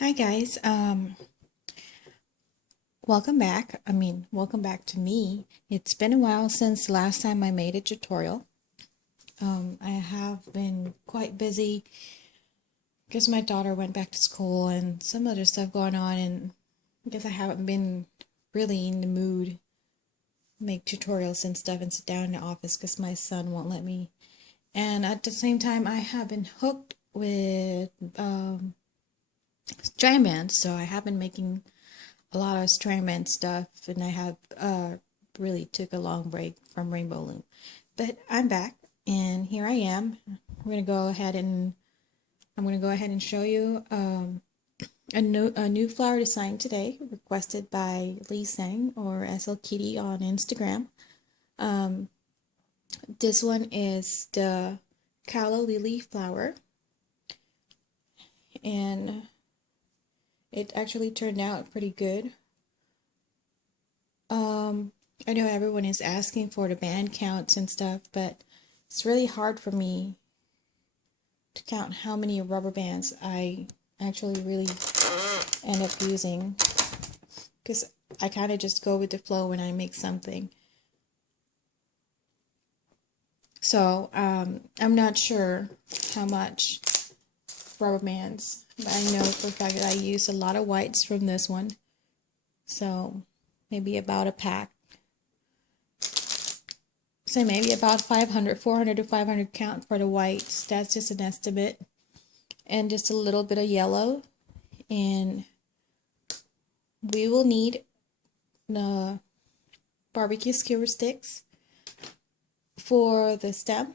Hi guys, welcome back. Welcome back to me. It's been a while since the last time I made a tutorial. I have been quite busy because my daughter went back to school and some other stuff going on, and I guess I haven't been really in the mood to make tutorials and stuff and sit down in the office because my son won't let me. And at the same time, I have been hooked with strand bands, so I have been making a lot of strandman stuff, and I have really took a long break from Rainbow Loom. But I'm back, and here I am. I'm gonna go ahead and show you a new flower design today, requested by Lee Sang or SL Kitty on Instagram. Um, this one is the Calla Lily flower, and it actually turned out pretty good. I know everyone is asking for the band counts and stuff, but it's really hard for me to count how many rubber bands I actually really end up using, because I kind of just go with the flow when I make something. So I'm not sure how much rubber bands, but I know for a fact that I use a lot of whites from this one, so maybe about a pack. So maybe about 400 to 500 count for the whites. That's just an estimate. And just a little bit of yellow. And we will need the barbecue skewer sticks for the stem.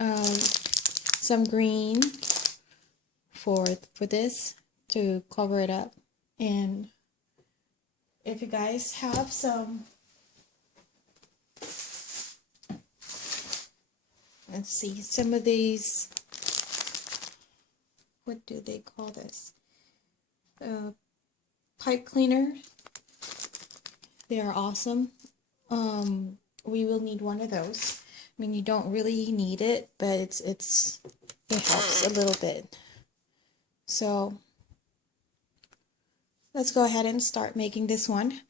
Some green for this to cover it up. And if you guys have some, let's see, some of these, what do they call this? Pipe cleaner. They are awesome. We will need one of those. I mean, you don't really need it, but it helps a little bit. So let's go ahead and start making this one.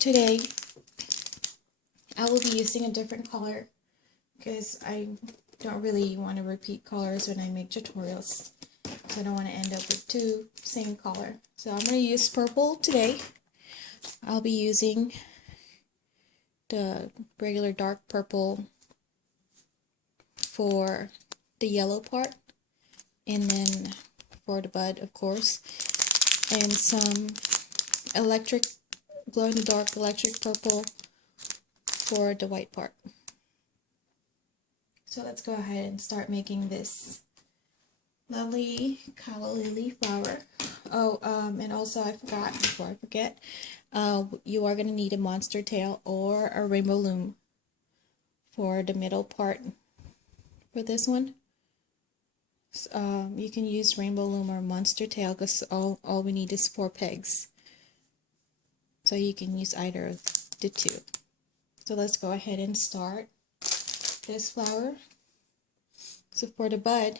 Today, I will be using a different color because I don't really want to repeat colors when I make tutorials. So I don't want to end up with two same color. So I'm going to use purple today. I'll be using the regular dark purple for the yellow part, and then for the bud, of course, and some electric glow-in-the-dark electric purple for the white part. So let's go ahead and start making this lovely calla lily flower. Oh, and also I forgot, before I forget, you are going to need a monster tail or a rainbow loom for the middle part for this one. You can use rainbow loom or monster tail because all we need is 4 pegs. So you can use either of the two. So let's go ahead and start this flower. So for the bud,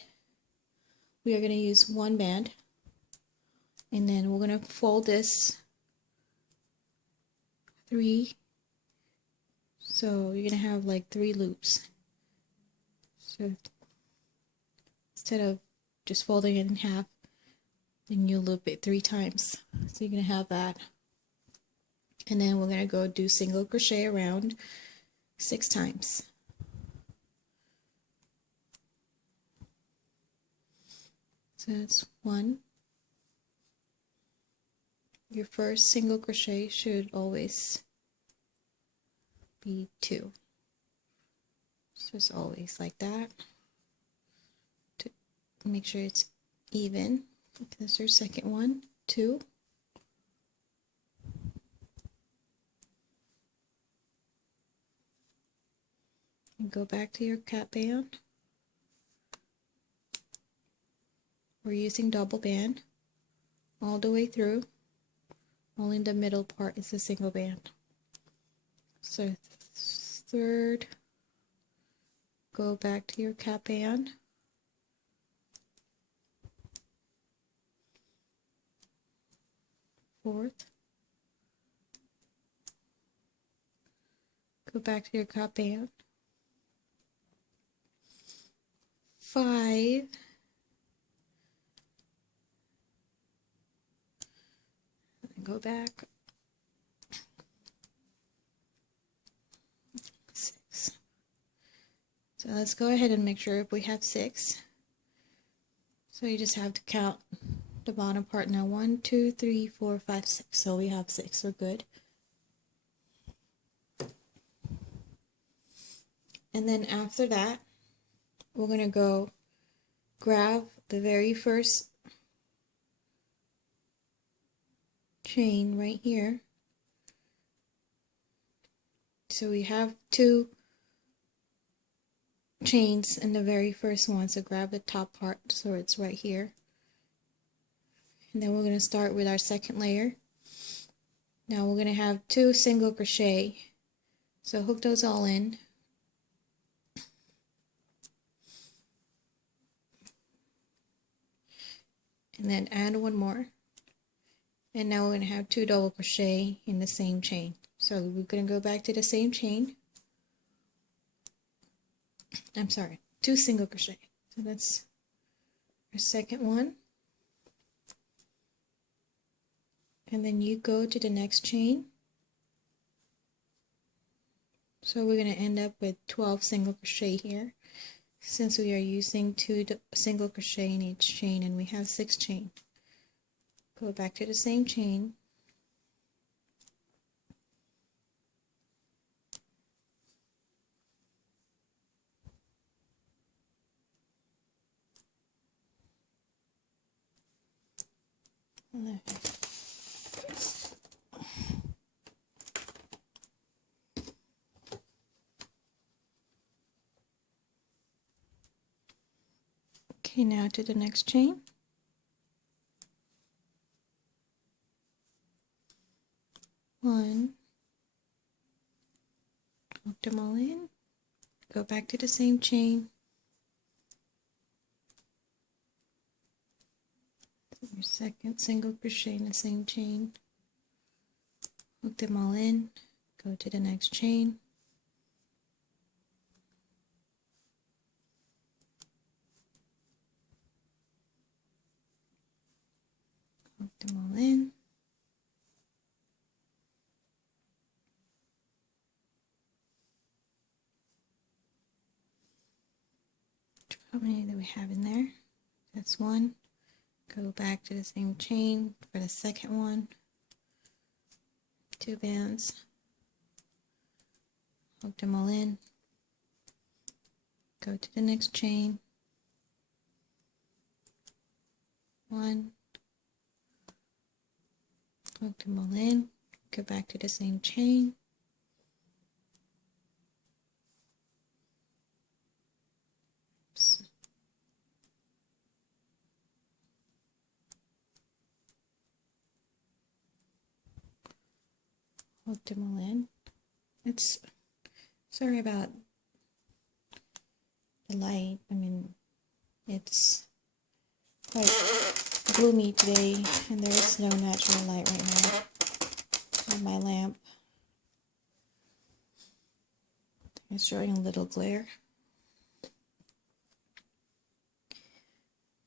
we are going to use 1 band, and then we're going to fold this 3. So you're going to have like 3 loops. So instead of just folding it in half, then you loop it 3 times. So you're going to have that. And then we're going to go do single crochet around 6 times. So that's 1. Your first single crochet should always be 2. So it's always like that. To make sure it's even. That's your second one, 2. And go back to your cap band. We're using double band all the way through. Only the middle part is a single band. So 3rd, go back to your cap band. fourth, go back to your cot band, 5, go back, 6. So let's go ahead and make sure if we have 6. So you just have to count the bottom part now. 1, 2, 3, 4, 5, 6. So we have 6. We're good. And then after that, we're going to go grab the very first chain right here. So we have 2 chains in the very first one, so grab the top part so it's right here. And then we're going to start with our second layer. Now we're going to have 2 single crochet, so hook those all in. And then add 1 more. And now we're going to have 2 double crochet in the same chain. So we're going to go back to the same chain. I'm sorry, 2 single crochet. So that's our second one. And then you go to the next chain. So we're going to end up with 12 single crochet here, since we are using 2 single crochet in each chain, and we have 6 chain. Go back to the same chain. Okay, now to the next chain. 1, hook them all in, go back to the same chain, your second single crochet in the same chain, hook them all in, go to the next chain, hook them all in, how many do we have in there? That's 1. Go back to the same chain for the second one, 2 bands, hook them all in, go to the next chain, 1, hook them all in, go back to the same chain, hook them all in. It's sorry about the light. I mean, it's quite gloomy today, and there is no natural light right now on my lamp. It's showing a little glare.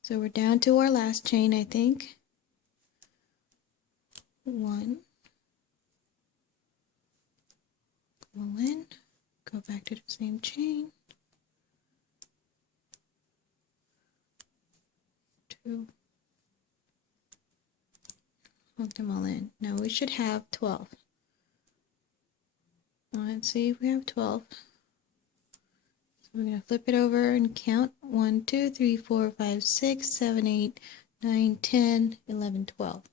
So we're down to our last chain, I think. 1, all in, go back to the same chain, 2, hook them all in. Now we should have 12. Let's see if we have 12. So we're going to flip it over and count 1, 2, 3, 4, 5, 6, 7, 8, 9, 10, 11, 12.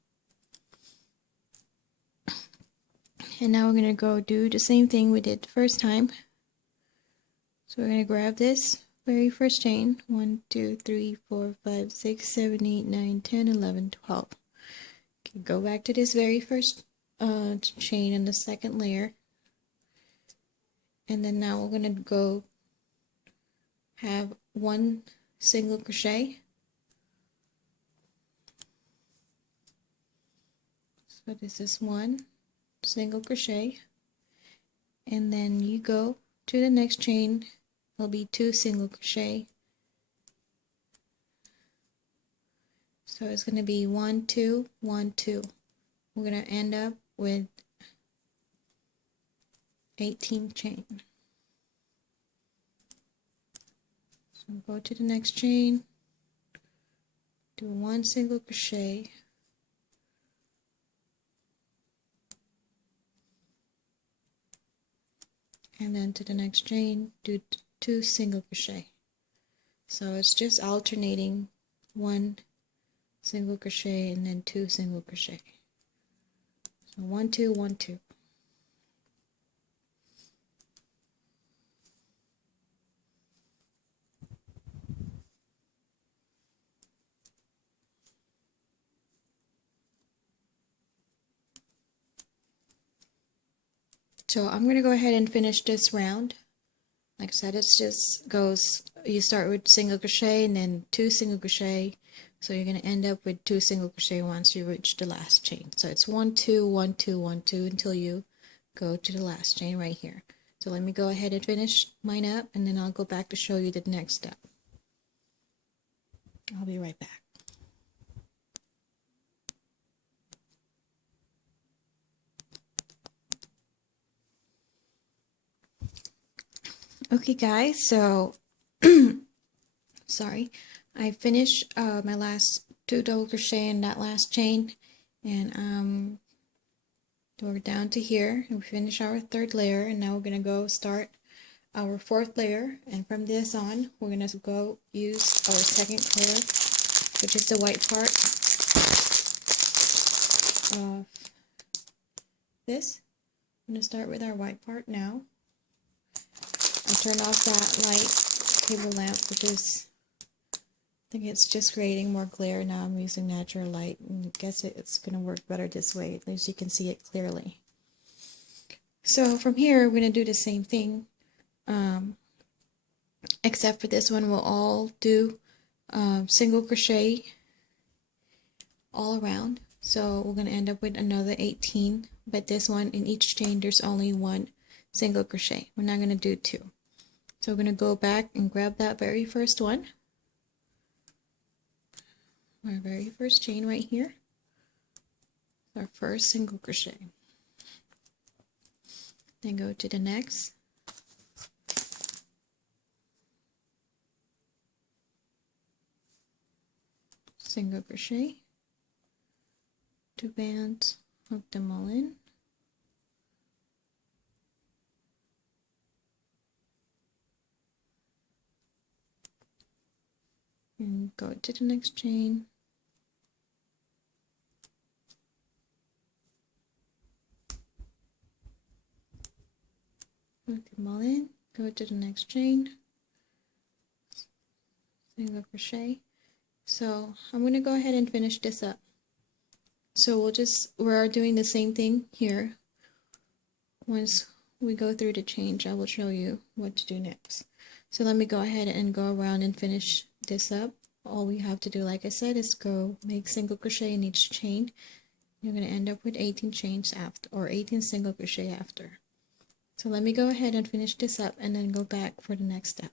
And now we're going to go do the same thing we did the first time. So we're going to grab this very first chain, 1, 2, 3, 4, 5, 6, 7, 8, 9, 10, 11, 12. Okay, go back to this very first chain in the second layer. And then now we're going to go have 1 single crochet. So So this is 1 single crochet, and then you go to the next chain. It'll be 2 single crochet. So it's going to be 1 2 1 2. We're going to end up with 18 chain. So go to the next chain, do 1 single crochet, and then to the next chain do 2 single crochet. So it's just alternating 1 single crochet and then 2 single crochet. So 1 2 1 2. So I'm going to go ahead and finish this round. Like I said, it's just goes, you start with single crochet and then 2 single crochet. So you're going to end up with 2 single crochet once you reach the last chain. So it's 1 2 1 2 1 2 until you go to the last chain right here. So let me go ahead and finish mine up, and then I'll go back to show you the next step. I'll be right back. Okay guys, so sorry, I finished my last 2 double crochet in that last chain, and we're down to here, and we finish our 3rd layer, and now we're going to go start our 4th layer, and from this on we're going to go use our 2nd color, which is the white part of this. I'm going to start with our white part now. I turn off that light table lamp because I think it's just creating more glare. Now I'm using natural light, and I guess it's going to work better this way. At least you can see it clearly. So from here we're going to do the same thing, except for this one we'll all do single crochet all around. So we're going to end up with another 18, but this one, in each chain there's only 1 single crochet. We're not going to do 2. So we're going to go back and grab that very first one, our very first chain right here, our first single crochet. Then go to the next, single crochet, 2 bands, hook them all in, and go to the next chain, hook them all in, go to the next chain, single crochet. So I'm going to go ahead and finish this up. So we're doing the same thing here. Once we go through the change, I will show you what to do next. So let me go ahead and go around and finish this up. All we have to do, like I said, is go make single crochet in each chain. You're going to end up with 18 chains after, or 18 single crochet after. So let me go ahead and finish this up and then go back for the next step.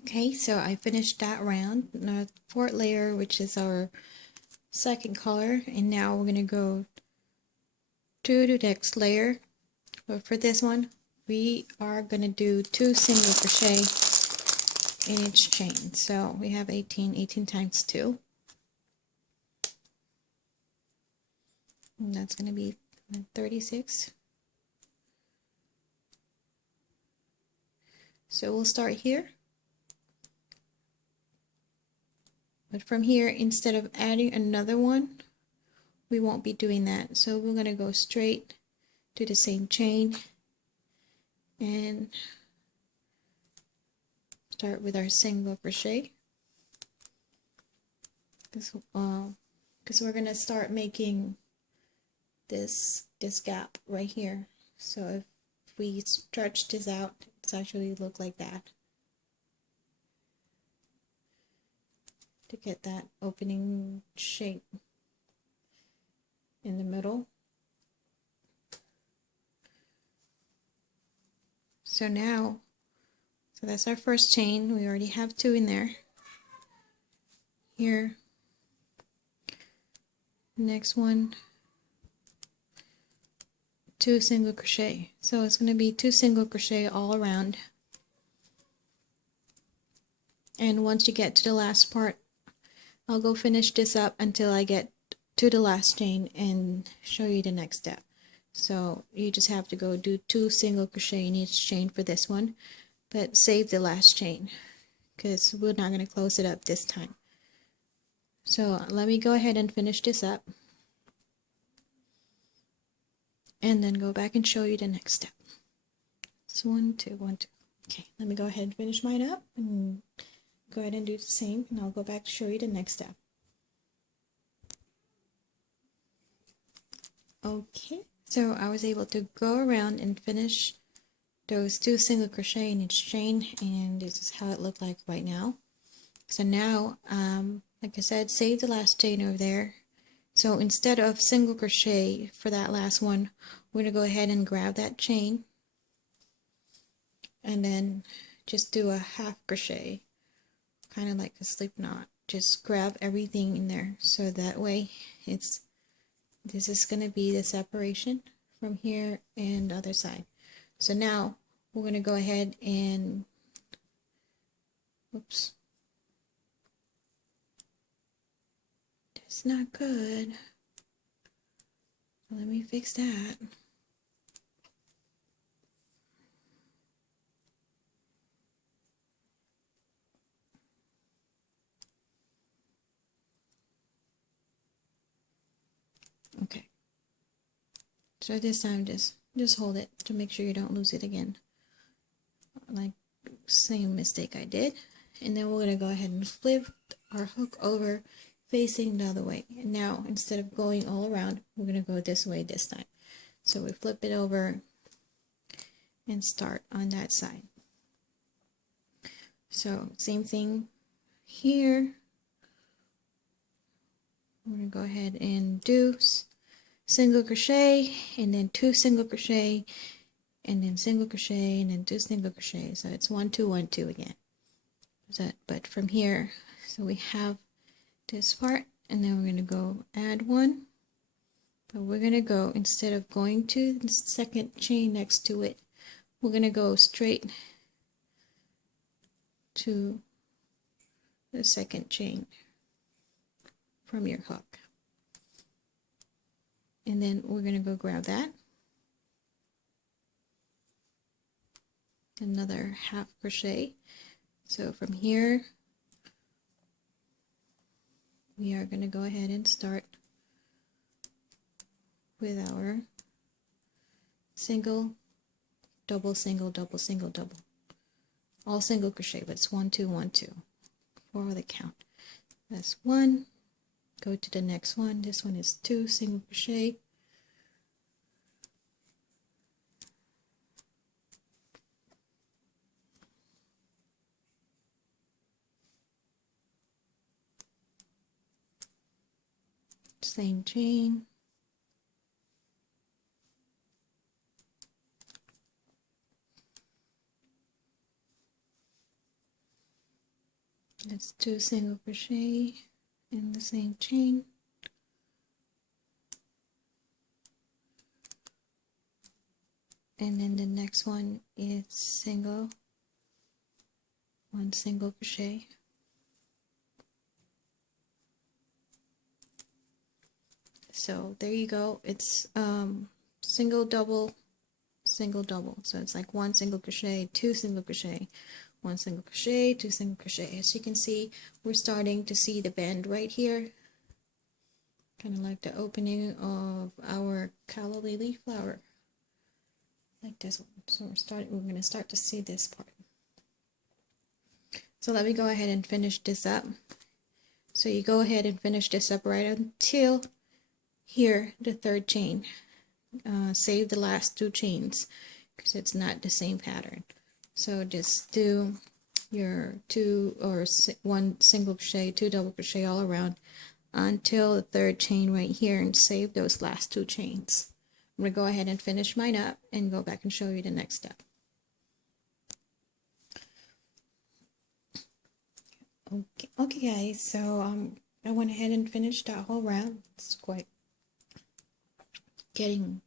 Okay, so I finished that round, the 4th layer, which is our 2nd color, and now we're going to go to the next layer. But for this one, we are going to do 2 single crochet in each chain. So we have 18 times 2. And that's going to be 36. So we'll start here. But from here, instead of adding another one, we won't be doing that. So we're going to go straight to the same chain and start with our single crochet. Because we're going to start making this gap right here. So if we stretch this out, it's actually look like that. to get that opening shape in the middle. So now, so that's our first chain. We already have 2 in there. Here, next one, 2 single crochet. So it's going to be 2 single crochet all around. And once you get to the last part, I'll go finish this up until I get to the last chain and show you the next step. So you just have to go do 2 single crochet in each chain for this one, but save the last chain because we're not going to close it up this time. So let me go ahead and finish this up and then go back and show you the next step. It's 1 2 1 2. Okay, let me go ahead and finish mine up and go ahead and do the same, and I'll go back to show you the next step. Okay, so I was able to go around and finish those 2 single crochet in each chain, and this is how it looked like right now. So now, like I said, save the last chain over there. So instead of single crochet for that last one, we're going to go ahead and grab that chain and then just do a half crochet, kind of like a slip knot. Just grab everything in there, so that way this is going to be the separation from here and the other side. So now we're going to go ahead and, oops, that's not good. Let me fix that. Okay. So this time just hold it to make sure you don't lose it again. Like same mistake I did. And then we're going to go ahead and flip our hook over facing the other way. And now instead of going all around, we're going to go this way this time. So we flip it over and start on that side. So same thing here. We're going to go ahead and do single crochet and then 2 single crochet and then single crochet and then 2 single crochet. So it's 1 2 1 2 again. But from here, so we have this part, and then we're going to go add 1, but we're going to go, instead of going to the second chain next to it, we're going to go straight to the second chain from your hook, and then we're going to go grab that, another half crochet. So from here we are going to go ahead and start with our single, double, single, double, single, double, all single crochet, but it's 1 2 1 2 for the count. That's 1. Go to the next one. This one is 2 single crochet, same chain, that's 2 single crochet in the same chain, and then the next one is single, 1 single crochet, so there you go. It's single, double, single, double. So it's like 1 single crochet, 2 single crochet, 1 single crochet, 2 single crochet. As you can see, we're starting to see the bend right here, kind of like the opening of our Calla Lilly flower, like this one. So we're going to start to see this part. So let me go ahead and finish this up. So you go ahead and finish this up right until here, the 3rd chain. Save the last 2 chains because it's not the same pattern. So just do your one single crochet, 2 double crochet all around until the 3rd chain right here, and save those last 2 chains. I'm going to go ahead and finish mine up and go back and show you the next step. Okay guys, so I went ahead and finished that whole round. It's getting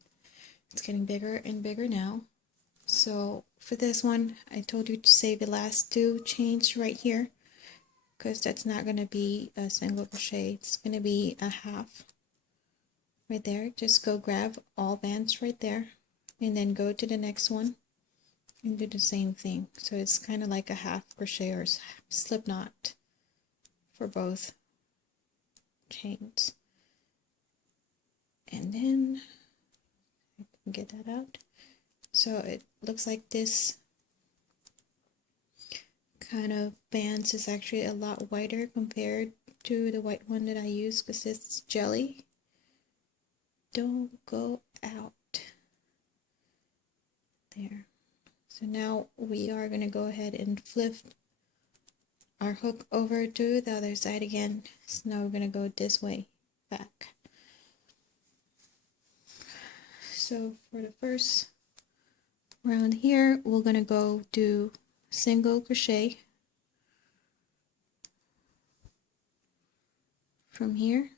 bigger and bigger now. So for this one, I told you to save the last 2 chains right here, because that's not going to be a single crochet, it's going to be a half right there. Just go grab all bands right there and then go to the next one and do the same thing. So it's kind of like a half crochet or slip knot for both chains. And then I can get that out. So it looks like this kind of bands is actually a lot whiter compared to the white one that I use, because it's jelly. Don't go out there. So now we are going to go ahead and flip our hook over to the other side again. So now we're going to go this way back. So for the first round here, we're going to go do single crochet from here.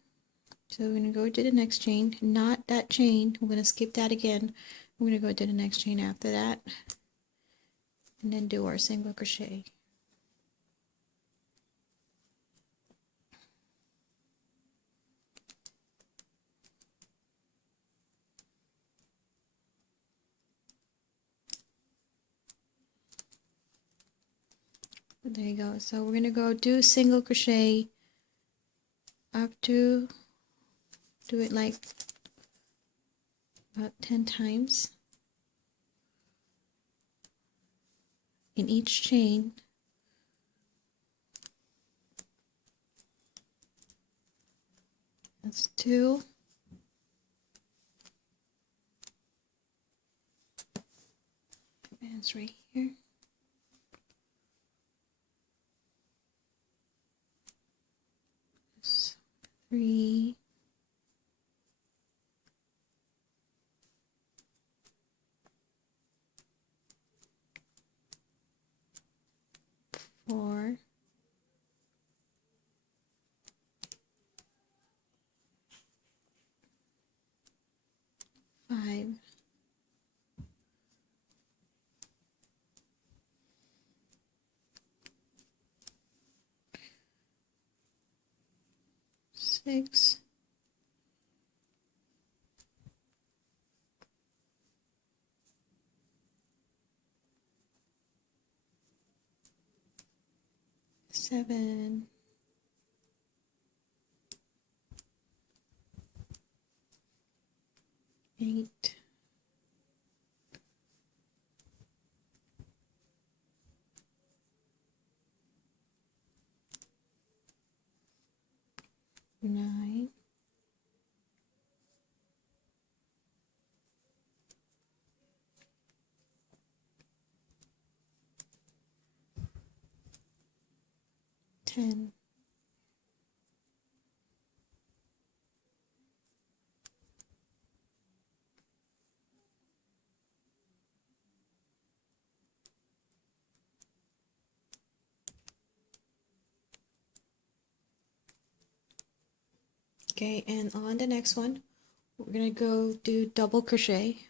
So we're going to go to the next chain, not that chain, we're going to skip that again. We're going to go to the next chain after that and then do our single crochet. There you go. So we're going to go do single crochet up to, do it like about 10 times in each chain. That's 2. Bands right here. That's 3. 4. 5. 6. 7. 8. 9. 10. Okay, and on the next one, we're going to go do double crochet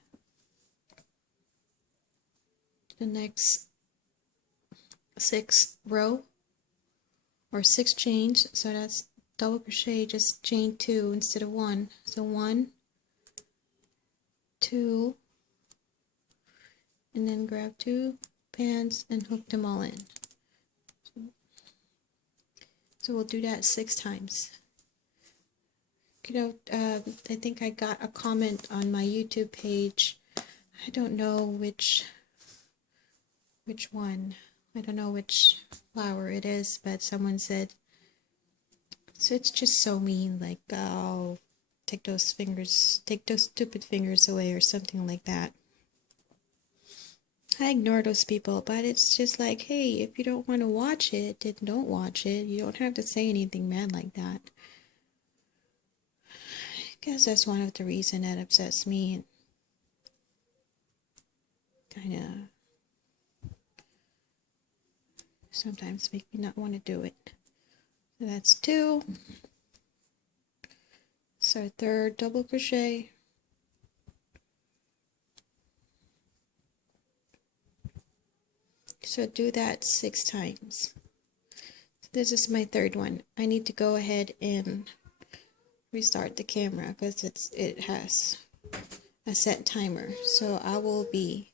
the next 6 row or 6 chains. So that's double crochet, just chain 2 instead of 1. So 1, 2, and then grab 2 bands and hook them all in. So we'll do that 6 times. You know, I think I got a comment on my YouTube page. I don't know which one. I don't know which flower it is, but someone said, so it's just so mean, like, oh, take those stupid fingers away, or something like that. I ignore those people, but it's just like, hey, if you don't want to watch it, then don't watch it. You don't have to say anything mad like that. I guess that's one of the reasons that upsets me and kind of sometimes make me not want to do it. So that's 2. So 3rd double crochet. So do that 6 times. This is my 3rd one. I need to go ahead and restart the camera because it has a set timer. So I will be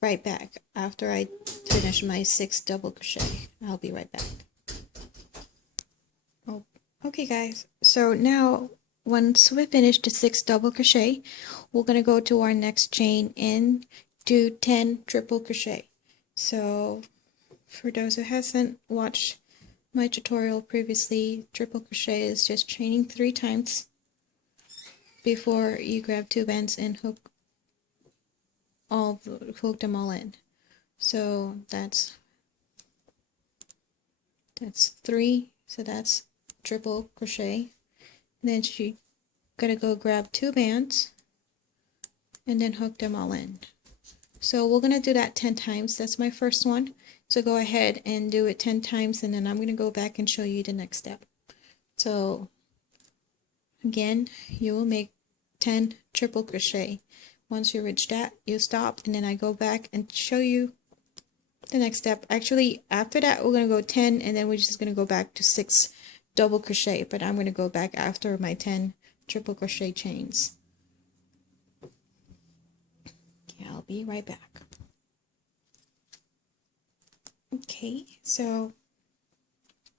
right back after I finish my 6 double crochet. I'll be right back. Oh, okay guys. So now once we finish the 6 double crochet, we're going to go to our next chain and do 10 triple crochet. So for those who hasn't watched my tutorial previously, triple crochet is just chaining 3 times before you grab 2 ends and hook them all in. So that's 3. So that's triple crochet. And then you gotta go grab 2 bands and then hook them all in. So we're gonna do that 10 times. That's my first one. So go ahead and do it 10 times, and then I'm gonna go back and show you the next step. So again, you will make 10 triple crochet. Once you reach that, you stop, and then I go back and show you the next step. Actually, after that, we're going to go 10, and then we're just going to go back to 6 double crochet, but I'm going to go back after my 10 triple crochet chains. Okay, I'll be right back. Okay, so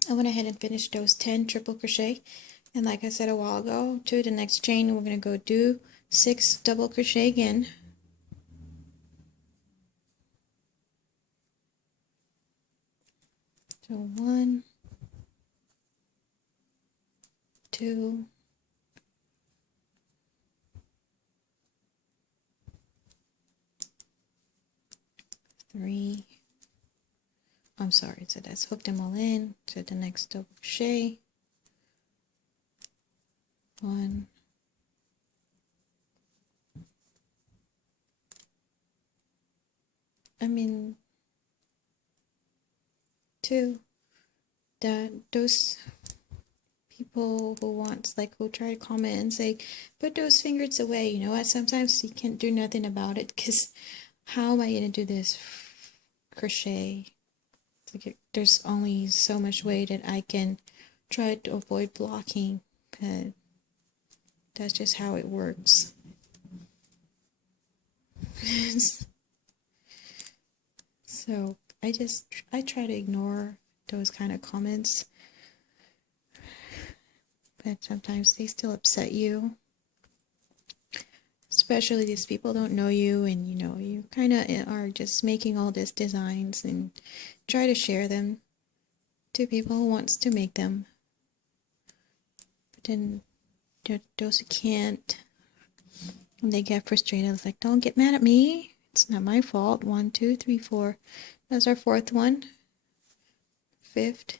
I went ahead and finished those 10 triple crochet, and like I said a while ago, to the next chain, we're going to go do 6 double crochet again. So 1, 2, 3. I'm sorry, so that's hook them all in to the next double crochet. 1, 2. Those people who try to comment and say, put those fingers away, you know what, sometimes you can't do nothing about it, because how am I going to do this crochet? Like there's only so much way that I can try to avoid blocking, but that's just how it works. So I try to ignore those kind of comments, but sometimes they still upset you, especially these people don't know you, and you know, you kind of are just making all these designs and try to share them to people who wants to make them, but then those who can't, and they get frustrated. It's like, don't get mad at me, it's not my fault. 1, 2, 3, 4. That's our 4th one. 5th.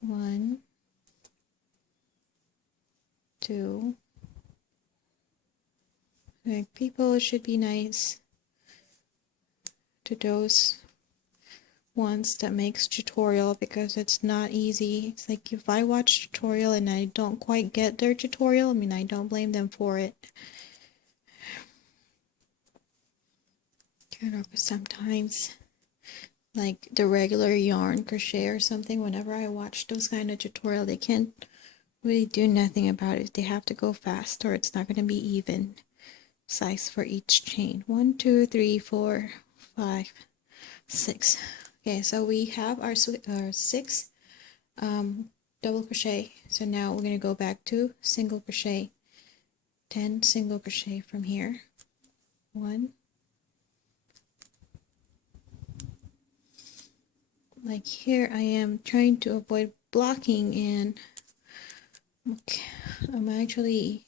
1, 2. Like, people should be nice to those ones that makes tutorial, because it's not easy. It's like, if I watch tutorial and I don't quite get their tutorial, I mean, I don't blame them for it. You know, sometimes, like the regular yarn crochet or something, whenever I watch those kind of tutorial, they can't really do nothing about it. They have to go fast, or it's not going to be even size for each chain. 1, 2, 3, 4, 5, 6. Okay, so we have our 6 double crochet. So now we're going to go back to single crochet. 10 single crochet from here. 1. Like here, I am trying to avoid blocking, and okay, I'm actually,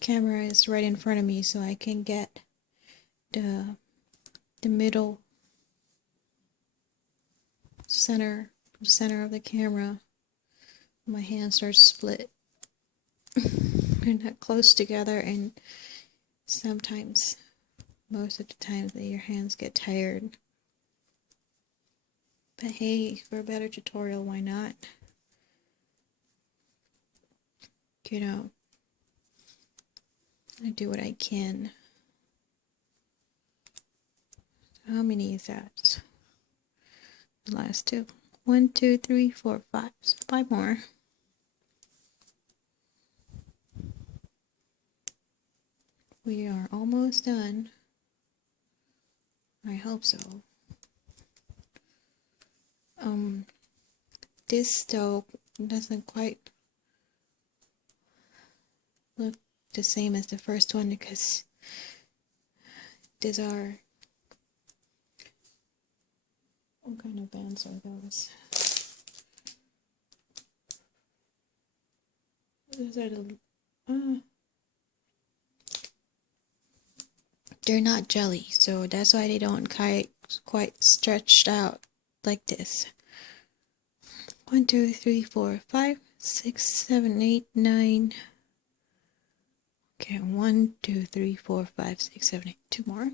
camera is right in front of me, so I can get the middle center of the camera. My hands are split. They're not close together, and sometimes, most of the time, that your hands get tired. But hey, for a better tutorial, why not? You know, I do what I can. How many is that? The last two. 1, 2, 3, 4, 5. So 5 more. We are almost done. I hope so. This though doesn't quite look the same as the first one because these are, what kind of bands are those? Those are the, they're not jelly, so that's why they don't quite stretched out like this. 1, 2, 3, 4, 5, 6, 7, 8, 9. Okay, 1, 2, 3, 4, 5, 6, 7, 8. 2 more.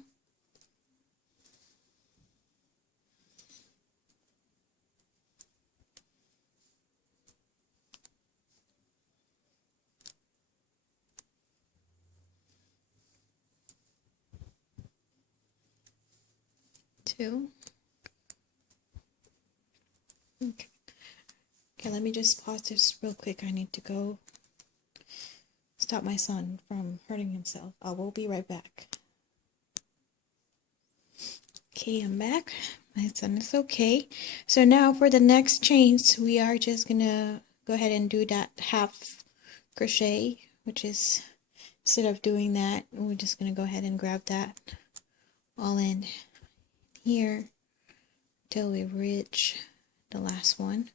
Two. Okay. Okay, let me just pause this real quick. I need to go stop my son from hurting himself. I will be right back. Okay, I'm back. My son is okay. So now for the next chains, we are just gonna go ahead and do that half crochet, which is, instead of doing that, we're just gonna go ahead and grab that all in here till we reach the last one.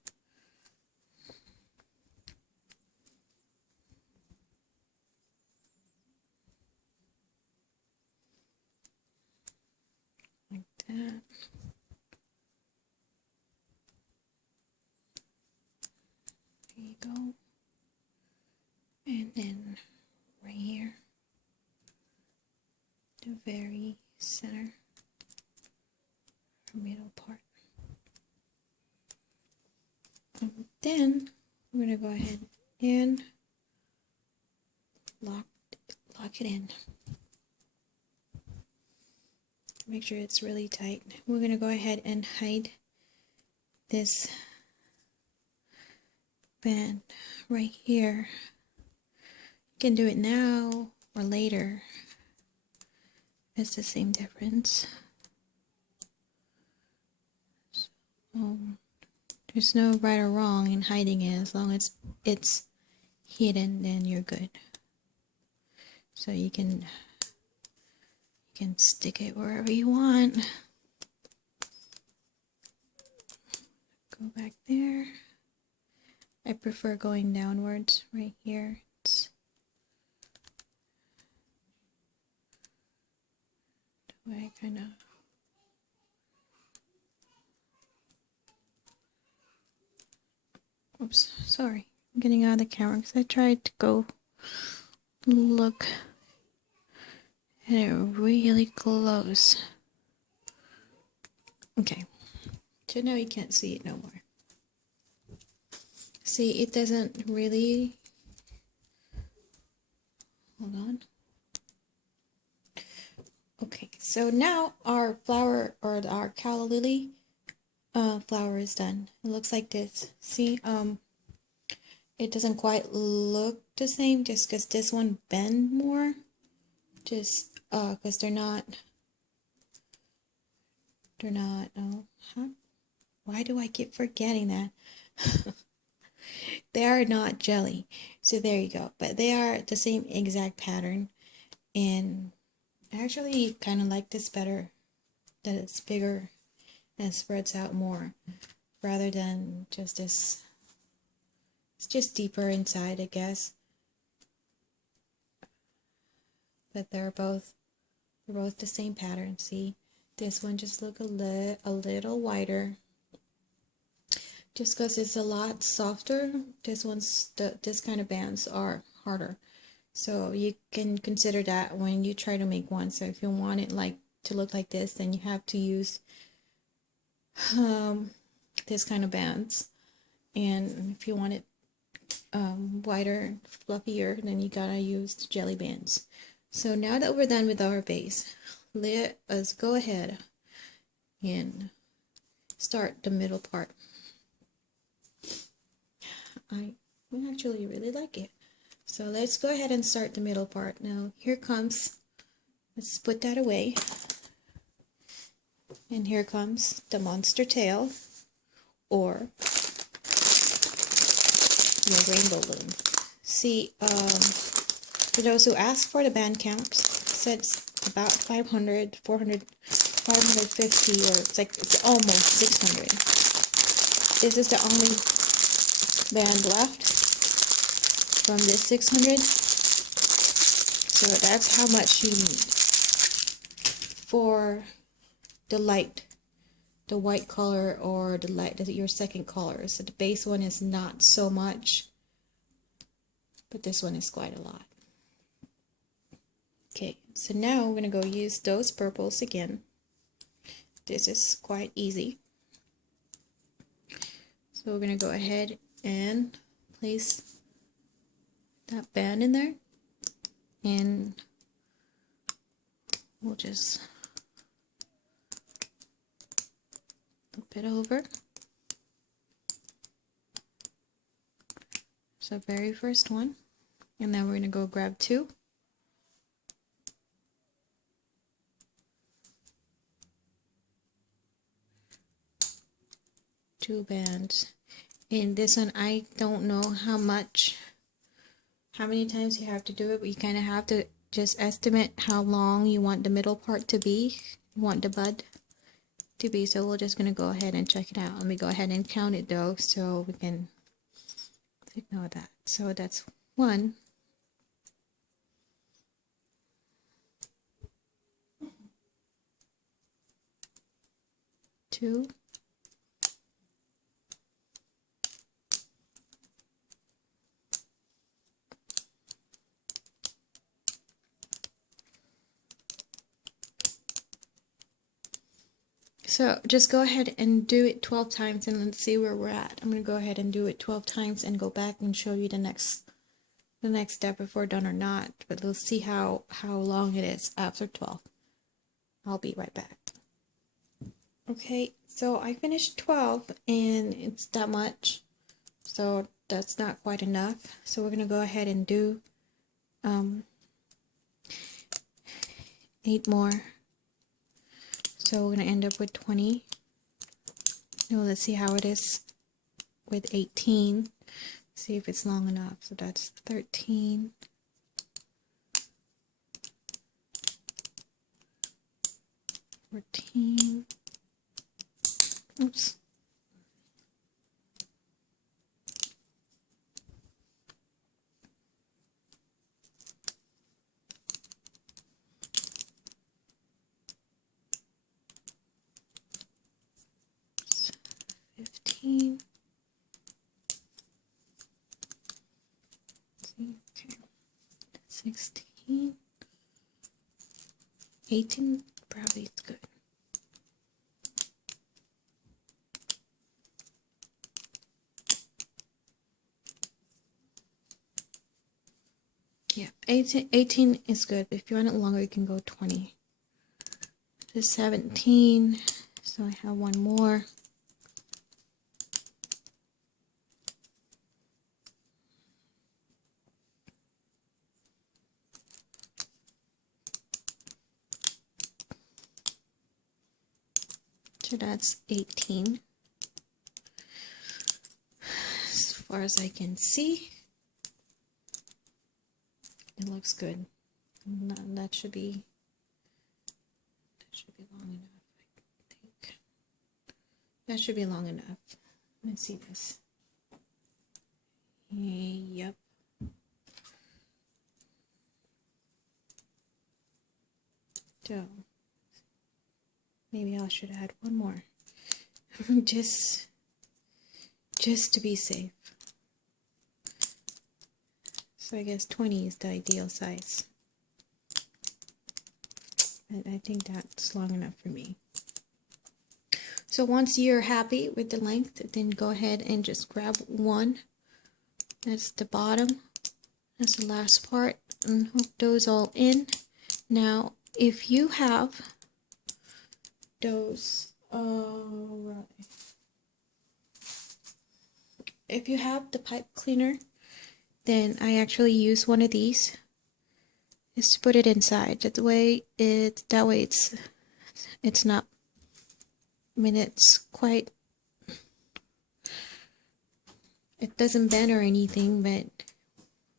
Like that. There you go. And then right here, the very center, middle part. And then we're going to go ahead and lock it in. Make sure it's really tight. We're going to go ahead and hide this band right here. You can do it now or later. It's the same difference. So, there's no right or wrong in hiding it. As long as it's hidden, then you're good. So you can stick it wherever you want. Go back there. I prefer going downwards right here. It's the way I kind of oops, sorry. I'm getting out of the camera because I tried to go look at it really close. Okay. So now you can't see it no more. See, it doesn't really, hold on. Okay, so now our flower, or our Calla Lilly flower is done. It looks like this. See, it doesn't quite look the same just because this one bend more. Just because they're not, huh? Why do I keep forgetting that? They are not jelly. So there you go. But they are the same exact pattern. And I actually kind of like this better, that it's bigger and spreads out more rather than just this. It's just deeper inside, I guess. But they're both They're both the same pattern. See, this one just look a little wider. Just because it's a lot softer, this kind of bands are harder. So you can consider that when you try to make one. So if you want it like to look like this, then you have to use this kind of bands. And if you want it wider, fluffier, then you gotta use the jelly bands. So now that we're done with our base, let us go ahead and start the middle part. I actually really like it. So let's go ahead and start the middle part. Now here comes, let's put that away. And here comes the monster tail, or your rainbow loom. See, for those who asked for the band counts, it says about 500, 400, 550, or it's almost 600. This is the only band left from this 600. So that's how much you need for the white color, or your second color. So the base one is not so much, but this one is quite a lot. Okay, so now we're gonna go use those purples again. This is quite easy. So we're gonna go ahead and place that band in there, and we'll just flip it over. So very first one, and then we're gonna go grab two. Two bands. In this one, I don't know how many times you have to do it, but you kind of have to just estimate how long you want the middle part to be, you want the bud to be. So we're just going to go ahead and check it out. Let me go ahead and count it though, so we can ignore that. So that's 1, 2, 3. So just go ahead and do it 12 times and let's see where we're at. I'm going to go ahead and do it 12 times and go back and show you the next step if we're done or not. But we'll see how long it is after 12. I'll be right back. Okay, so I finished 12 and it's that much. So that's not quite enough. So we're going to go ahead and do 8 more. So we're going to end up with 20. Now let's see how it is with 18. See if it's long enough. So that's 13. 14. Oops. 15. Okay. 16. 18. Probably it's good. Yeah, 18 is good. If you want it longer, you can go 20. This is 17. So I have one more. So that's 18. As far as I can see, it looks good. That should be long enough, I think. That should be long enough. Let's see this. Yep. So maybe I should add one more. just to be safe. So I guess 20 is the ideal size. And I think that's long enough for me. So once you're happy with the length, then go ahead and just grab one. That's the bottom. That's the last part. And hook those all in. Now, if you have those, if you have the pipe cleaner, then I actually use one of these. Just to put it inside. That way it's not. I mean, it's quite. It doesn't bend or anything, but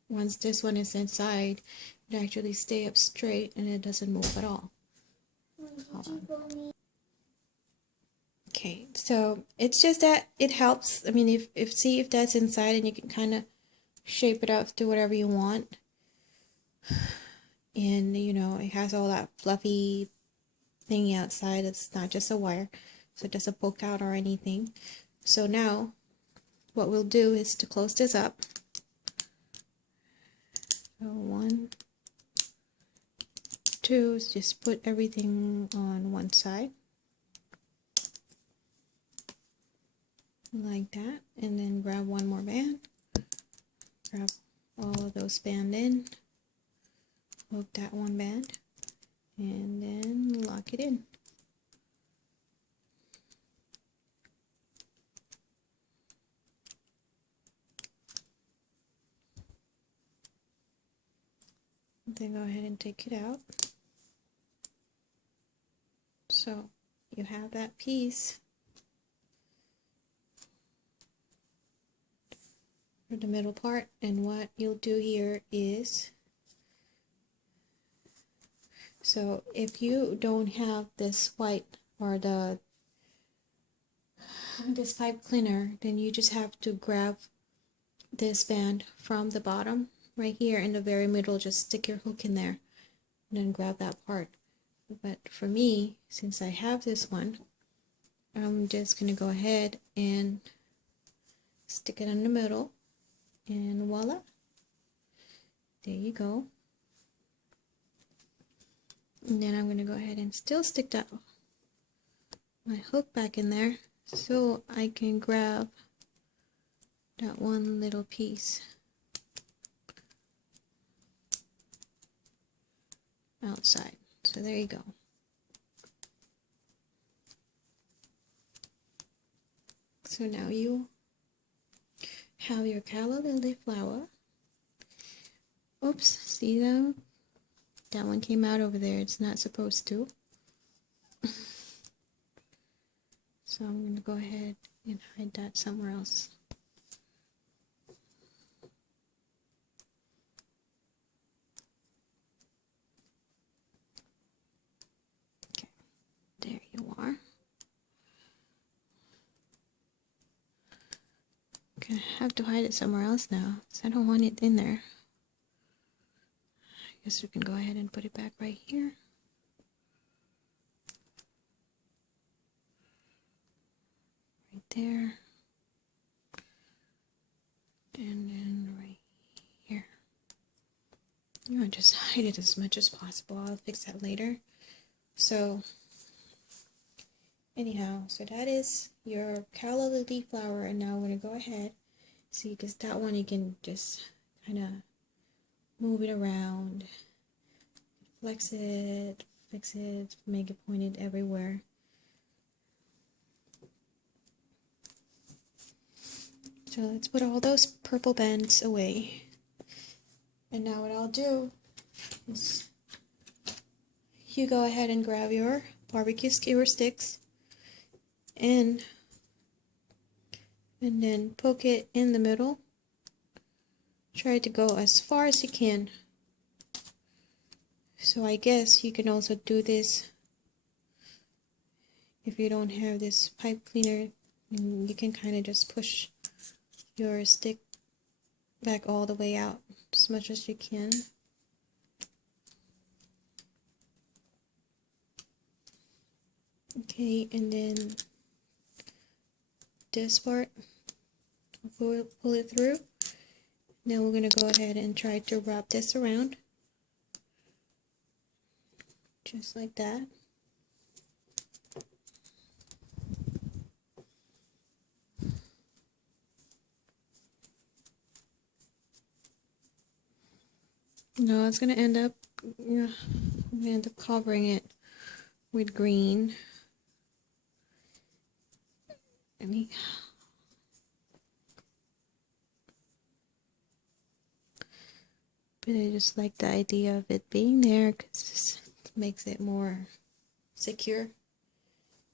once this one is inside, it actually stays up straight and it doesn't move at all. Okay, so it's just that it helps. I mean, if see if that's inside, and you can kind of shape it up to whatever you want. And you know, it has all that fluffy thingy outside. It's not just a wire, so it doesn't poke out or anything. So now what we'll do is to close this up. So 1, 2 is just put everything on one side like that, and then grab one more band, grab all of those band in, hook that one band, and then lock it in. Then go ahead and take it out. So you have that piece for the middle part, and what you'll do here is, so if you don't have this white or this pipe cleaner, then you just have to grab this band from the bottom right here in the very middle. Just stick your hook in there and then grab that part. But for me, since I have this one, I'm just gonna go ahead and stick it in the middle, and voila, there you go. And then I'm going to go ahead and still stick that my hook back in there so I can grab that one little piece outside. So there you go. So now you have your calla lily flower. Oops, see that? That one came out over there. It's not supposed to. So I'm going to go ahead and hide that somewhere else. Okay, there you are. Okay, I have to hide it somewhere else now, because I don't want it in there. I guess we can go ahead and put it back right here. Right there. And then right here. You want to just hide it as much as possible. I'll fix that later. So, anyhow, so that is your calla lily flower, and now I'm going to go ahead. See, because that one you can just kind of move it around, flex it, fix it, make it pointed everywhere. So let's put all those purple bands away. And now what I'll do is you go ahead and grab your barbecue skewer sticks and then poke it in the middle. Try to go as far as you can. So I guess you can also do this if you don't have this pipe cleaner. You can kind of just push your stick back all the way out as much as you can. Okay, and then this part, pull it through. Now we're going to go ahead and try to wrap this around, just like that. No, it's going to end up, I'm going to end up covering it with green. But I just like the idea of it being there because it makes it more secure.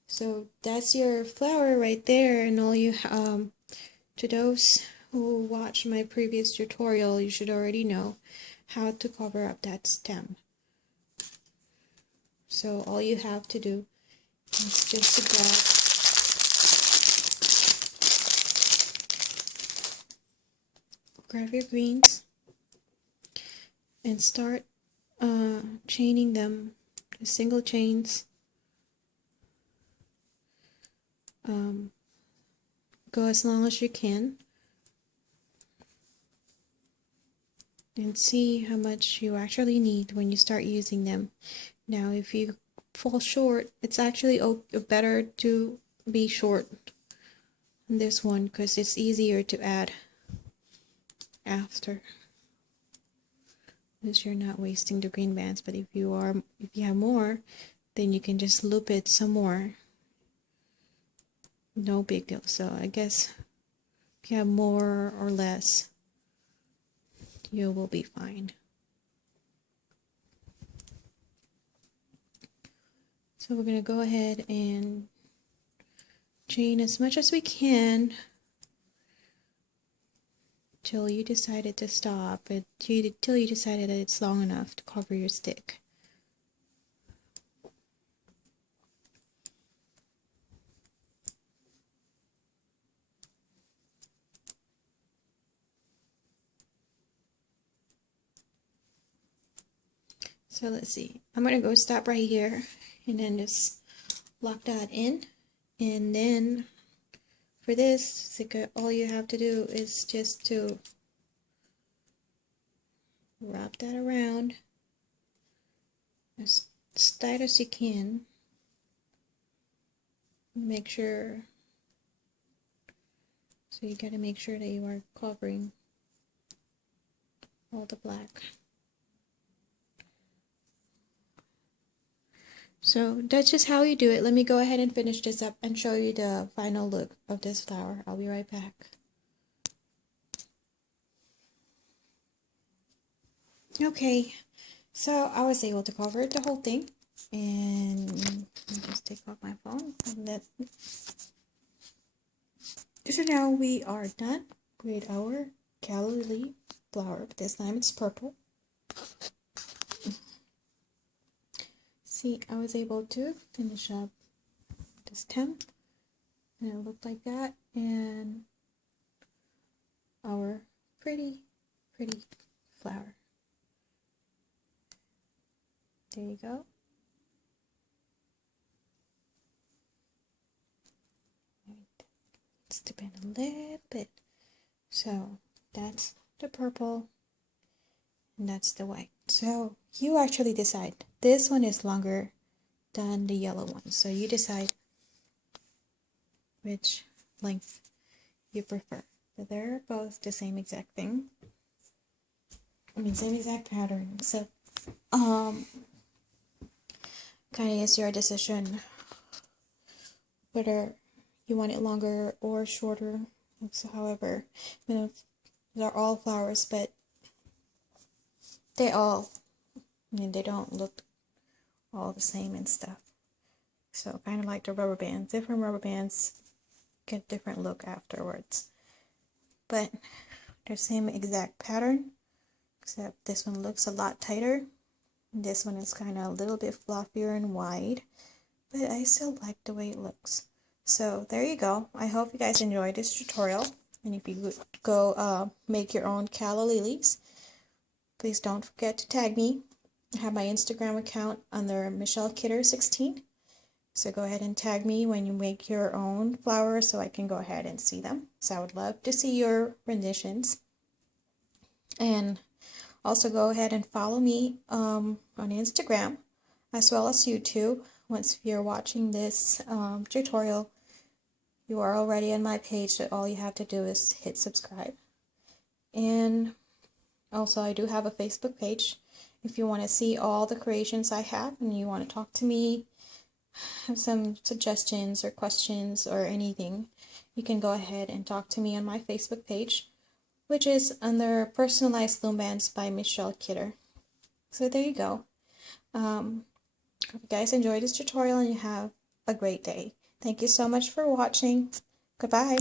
So that's your flower right there, and all you to those who watched my previous tutorial, you should already know how to cover up that stem. So all you have to do is just to grab your greens and start chaining them, single chains. Go as long as you can and see how much you actually need when you start using them. Now if you fall short, it's actually better to be short on this one because it's easier to add after, because you're not wasting the green bands. But if you have more, then you can just loop it some more. No big deal. So I guess if you have more or less, you will be fine. So we're going to go ahead and chain as much as we can till you decided to stop, till you decided that it's long enough to cover your stick. So let's see, I'm going to go stop right here and then just lock that in, and then for this, all you have to do is just to wrap that around as tight as you can. Make sure, so you got to make sure that you are covering all the black. So that's just how you do it. Let me go ahead and finish this up and show you the final look of this flower. I'll be right back. Okay, so I was able to cover the whole thing, and let me just take off my phone. So now we are done with our Calla Lilly flower. This time it's purple. See, I was able to finish up the stem, and it looked like that, and our pretty flower. There you go. Let's dip in a little bit. So that's the purple, and that's the white. So you actually decide. This one is longer than the yellow one, so you decide which length you prefer. But they're both the same exact thing. I mean, same exact pattern, except kind of is your decision whether you want it longer or shorter. So however, they're all flowers, but they don't look all the same and stuff. So kind of like the rubber bands. Different rubber bands get different look afterwards. But they're same exact pattern, except this one looks a lot tighter. This one is kind of a little bit fluffier and wide, but I still like the way it looks. So there you go. I hope you guys enjoyed this tutorial. And if you go make your own Calla lilies, please don't forget to tag me. I have my Instagram account under MichelleKidder16. So go ahead and tag me when you make your own flowers so I can go ahead and see them. So I would love to see your renditions. And also go ahead and follow me on Instagram as well as YouTube. Once you're watching this tutorial, you are already on my page, so all you have to do is hit subscribe. And also I do have a Facebook page. If you want to see all the creations I have and you want to talk to me, have some suggestions or questions or anything, you can go ahead and talk to me on my Facebook page, which is under Personalized Loom Bands by Michelle Kidder. So there you go. Hope you guys enjoyed this tutorial and you have a great day. Thank you so much for watching. Goodbye.